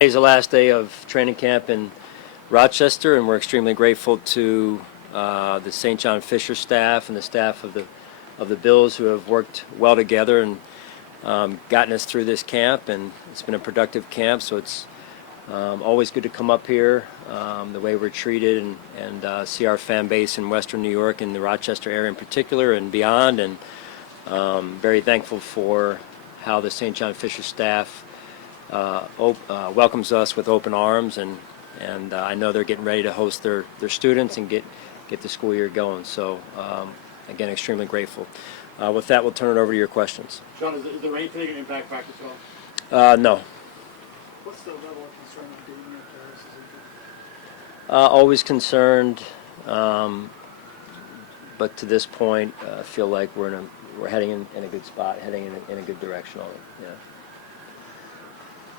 Today's the last day of training camp in Rochester, and we're extremely grateful to the St. John Fisher staff and the staff of the Bills who have worked well together and gotten us through this camp. And it's been a productive camp, so it's always good to come up here, the way we're treated, and see our fan base in Western New York and the Rochester area in particular and beyond. And very thankful for how the St. John Fisher staff welcomes us with open arms, and I know they're getting ready to host their students and get the school year going. So again, extremely grateful. With that, we'll turn it over to your questions. Sean, is the rain today going to impact practice at all? No. What's the level of concern of Damien Harris? Always concerned, but to this point, I feel like we're heading in a good spot, heading in a good direction on it. Yeah.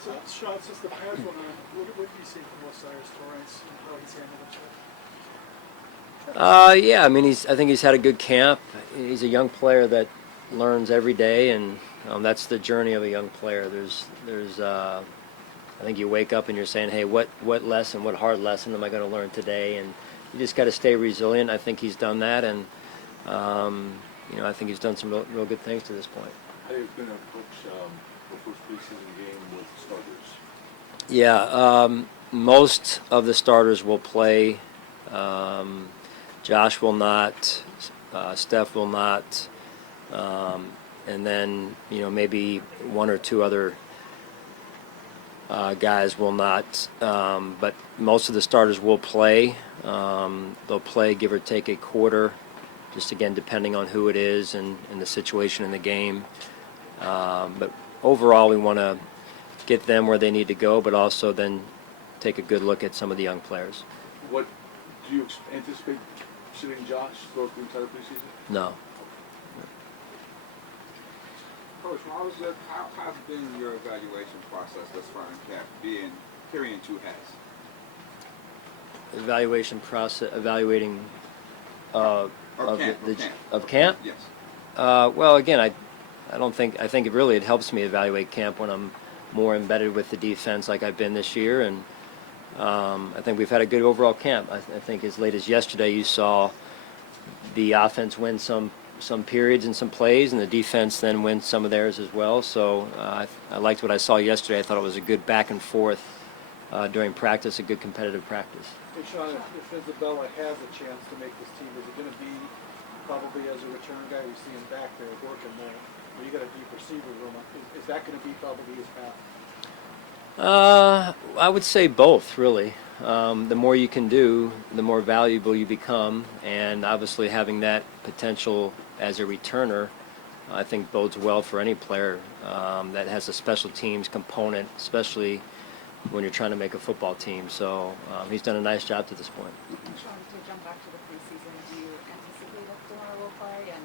So, Sean, since the Pirates went on, what do you see from Osiris Torrance and how he's handled it? Yeah, I mean, I think he's had a good camp. He's a young player that learns every day, and that's the journey of a young player. I think you wake up and you're saying, hey, what lesson, what hard lesson am I going to learn today? And you just got to stay resilient. I think he's done that, and I think he's done some real good things to this point. How have you been approached the first preseason game with starters? Yeah, most of the starters will play. Josh will not. Steph will not. And then maybe one or two other guys will not. But most of the starters will play. They'll play give or take a quarter, just again depending on who it is and the situation in the game. But overall, we want to get them where they need to go, but also then take a good look at some of the young players. What do you anticipate sitting Josh throughout the entire preseason? No. Coach, how has been your evaluation process thus far in camp, carrying two hats? Evaluation process, evaluating of camp. Yes. Well, again, I think it helps me evaluate camp when I'm more embedded with the defense like I've been this year, and I think we've had a good overall camp. I think as late as yesterday you saw the offense win some periods and some plays, and the defense then win some of theirs as well. So I liked what I saw yesterday. I thought it was a good back and forth during practice, a good competitive practice. Hey, Sean, if Isabella has a chance to make this team, is it going to be probably as a return guy? We see him back there working there. You got a deep receiver room. Is that going to be probably his path? I would say both, really. The more you can do, the more valuable you become, and obviously having that potential as a returner, I think bodes well for any player that has a special teams component, especially when you're trying to make a football team. So he's done a nice job to this point. Sean, to jump back to the preseason, do you anticipate if DeMar will play? And